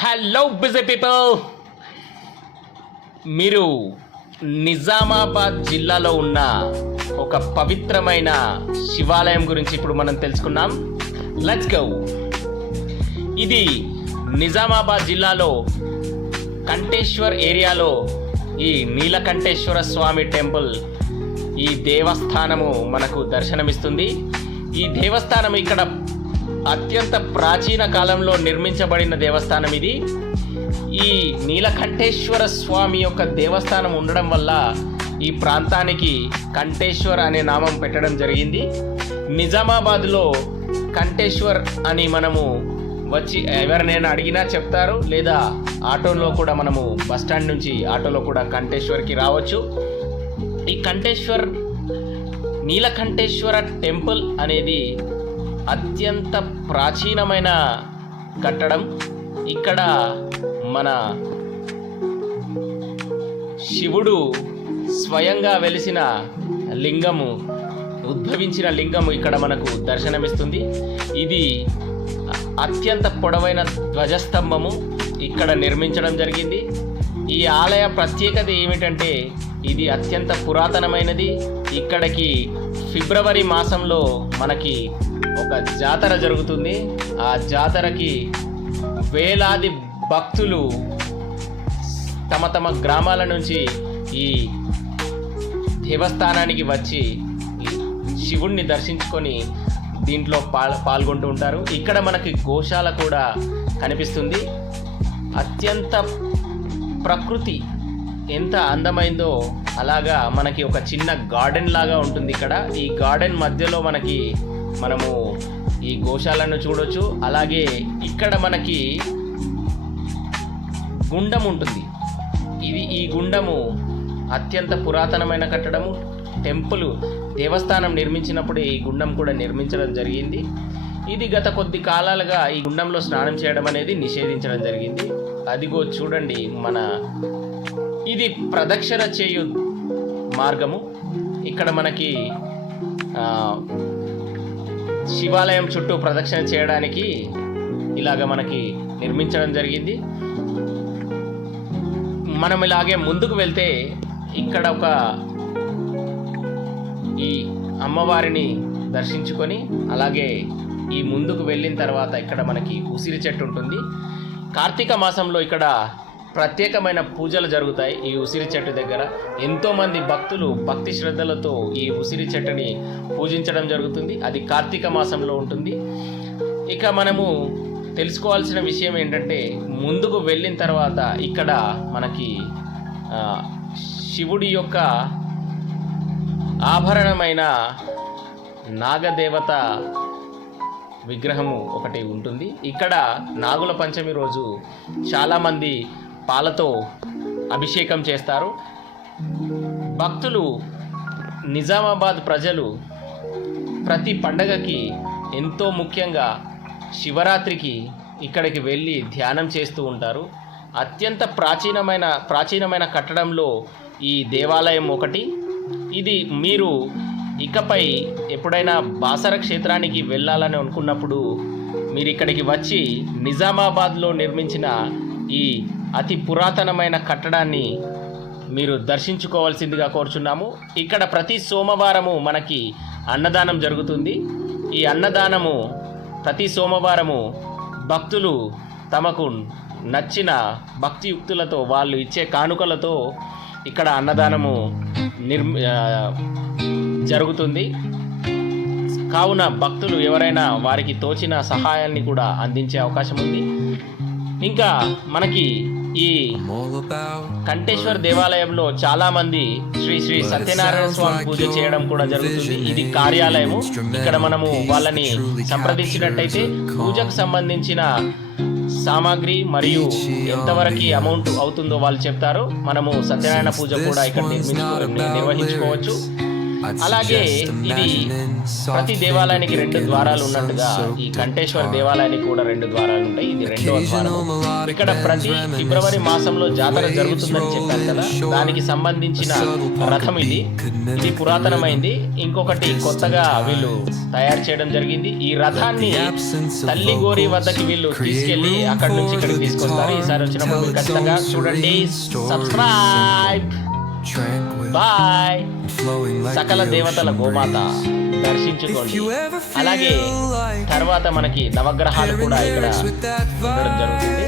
Hello busy people, మీరు నిజామాబాద్ జిల్లాలో ఉన్న ఒక పవిత్రమైన శివాలయం గురించి ఇప్పుడు మనం తెలుసుకున్నాం. Let's go. ఇది నిజామాబాద్ జిల్లాలో కంటేశ్వర్ ఏరియాలో ఈ నీలకంఠేశ్వర స్వామి టెంపుల్, ఈ దేవస్థానము మనకు దర్శనమిస్తుంది. ఈ దేవస్థానం ఇక్కడ అత్యంత ప్రాచీన కాలంలో నిర్మించబడిన దేవస్థానం ఇది. ఈ నీలకంఠేశ్వర స్వామి యొక్క దేవస్థానం ఉండడం వల్ల ఈ ప్రాంతానికి కంఠేశ్వర్ అనే నామం పెట్టడం జరిగింది. నిజామాబాద్లో కంఠేశ్వర్ అని మనము వచ్చి ఎవరినైనా అడిగినా చెప్తారు, లేదా ఆటోలో కూడా మనము బస్టాండ్ నుంచి ఆటోలో కూడా కంఠేశ్వర్కి రావచ్చు. ఈ నీలకంఠేశ్వర టెంపుల్ అనేది అత్యంత ప్రాచీనమైన కట్టడం. ఇక్కడ మన శివుడు స్వయంగా వెలిసిన లింగము, ఉద్భవించిన లింగము ఇక్కడ మనకు దర్శనమిస్తుంది. ఇది అత్యంత పొడవైన ధ్వజస్తంభము ఇక్కడ నిర్మించడం జరిగింది. ఈ ఆలయ ప్రత్యేకత ఏమిటంటే ఇది అత్యంత పురాతనమైనది. ఇక్కడికి ఫిబ్రవరి మాసంలో మనకి ఒక జాతర జరుగుతుంది. ఆ జాతరకి వేలాది భక్తులు తమ తమ గ్రామాల నుంచి ఈ దేవస్థానానికి వచ్చి శివుణ్ణి దర్శించుకొని దీంట్లో పాల్గొంటూ ఉంటారు. ఇక్కడ మనకి గోశాల కూడా కనిపిస్తుంది. అత్యంత ప్రకృతి ఎంత అందమైందో అలాగా మనకి ఒక చిన్న గార్డెన్ లాగా ఉంటుంది ఇక్కడ. ఈ గార్డెన్ మధ్యలో మనము ఈ గోశాలను చూడొచ్చు. అలాగే ఇక్కడ మనకి గుండం ఉంటుంది. ఈ గుండము అత్యంత పురాతనమైన కట్టడము. టెంపుల్ దేవస్థానం నిర్మించినప్పుడు ఈ గుండం కూడా నిర్మించడం జరిగింది. ఇది గత కొద్ది కాలాలుగా ఈ గుండంలో స్నానం చేయడం అనేది నిషేధించడం జరిగింది. అదిగో చూడండి, ఇది ప్రదక్షిణ చేయు మార్గము. ఇక్కడ మనకి శివాలయం చుట్టూ ప్రదక్షిణ చేయడానికి ఇలాగ మనకి నిర్మించడం జరిగింది. మనం ఇలాగే ముందుకు వెళ్తే ఇక్కడ ఈ అమ్మవారిని దర్శించుకొని అలాగే ఈ ముందుకు వెళ్ళిన తర్వాత ఇక్కడ మనకి ఉసిరి చెట్టు ఉంటుంది. కార్తీక మాసంలో ఇక్కడ ప్రత్యేకమైన పూజలు జరుగుతాయి. ఈ ఉసిరి చెట్టు దగ్గర ఎంతోమంది భక్తులు భక్తి శ్రద్ధలతో ఈ ఉసిరి చెట్టుని పూజించడం జరుగుతుంది. అది కార్తీక మాసంలో ఉంటుంది. ఇక మనము తెలుసుకోవాల్సిన విషయం ఏంటంటే ముందుకు వెళ్ళిన తర్వాత ఇక్కడ మనకి శివుడి యొక్క ఆభరణమైన నాగదేవత విగ్రహము ఒకటి ఉంటుంది. ఇక్కడ నాగుల పంచమి రోజు చాలామంది పాలతో అభిషేకం చేస్తారు. భక్తులు, నిజామాబాద్ ప్రజలు ప్రతి పండగకి, ఎంతో ముఖ్యంగా శివరాత్రికి ఇక్కడికి వెళ్ళి ధ్యానం చేస్తూ ఉంటారు. అత్యంత ప్రాచీనమైన కట్టడంలో ఈ దేవాలయం ఒకటి. ఇది మీరు ఇకపై ఎప్పుడైనా బాసర క్షేత్రానికి వెళ్ళాలని అనుకున్నప్పుడు మీరు ఇక్కడికి వచ్చి నిజామాబాద్లో నిర్మించిన ఈ అతి పురాతనమైన కట్టడాన్ని మీరు దర్శించుకోవాల్సిందిగా కోరుచున్నాము. ఇక్కడ ప్రతి సోమవారము మనకి అన్నదానం జరుగుతుంది. ఈ అన్నదానము ప్రతి సోమవారము భక్తులు తమకు నచ్చిన భక్తియుక్తులతో వాళ్ళు ఇచ్చే కానుకలతో ఇక్కడ అన్నదానము జరుగుతుంది. కావున భక్తులు ఎవరైనా వారికి తోచిన సహాయాన్ని కూడా అందించే అవకాశం ఉంది. ఇంకా మనకి ఈ కంఠేశ్వర్ దేవాలయంలో చాలామంది శ్రీ సత్యనారాయణ స్వామి పూజ చేయడం కూడా జరుగుతుంది. ఇది కార్యాలయము. ఇక్కడ మనము వాళ్ళని సంప్రదించినట్టయితే పూజకు సంబంధించిన సామాగ్రి మరియు ఎంతవరకు అమౌంట్ అవుతుందో వాళ్ళు చెప్తారు. మనము సత్యనారాయణ పూజ కూడా ఇక్కడ నిర్వహించుకోవచ్చు. అలాగే ఇది ప్రతి దేవాలయానికి 2 ద్వారాలు ఉన్నట్టుగా ఈ కంఠేశ్వర దేవాలయానికి కూడా 2 ద్వారాలు ఉంటాయి. ఇది 2వ ద్వారం. ఇక్కడ ప్రతి ఫిబ్రవరి మాసంలో జాతర జరుగుతుందని చెప్పాను కదా, దానికి సంబంధించిన రథం ఇది. ఇది పురాతనమైంది. ఇంకొకటి కొత్తగా వీళ్ళు తయారు చేయడం జరిగింది. ఈ రథాన్ని తల్లి గోరి వద్దకి వీళ్ళు తీసుకెళ్లి అక్కడి నుంచి ఇక్కడికి తీసుకొస్తారు. ఈసారి వచ్చినప్పుడు మీరు ఖచ్చితంగా చూడండి. సబ్స్క్రైబ్. బాయ్. సకల దేవతల గోమాత దర్శించుకోండి. అలాగే తర్వాత మనకి నవగ్రహాలు కూడా ఇక్కడ ఉండడం జరుగుతుంది.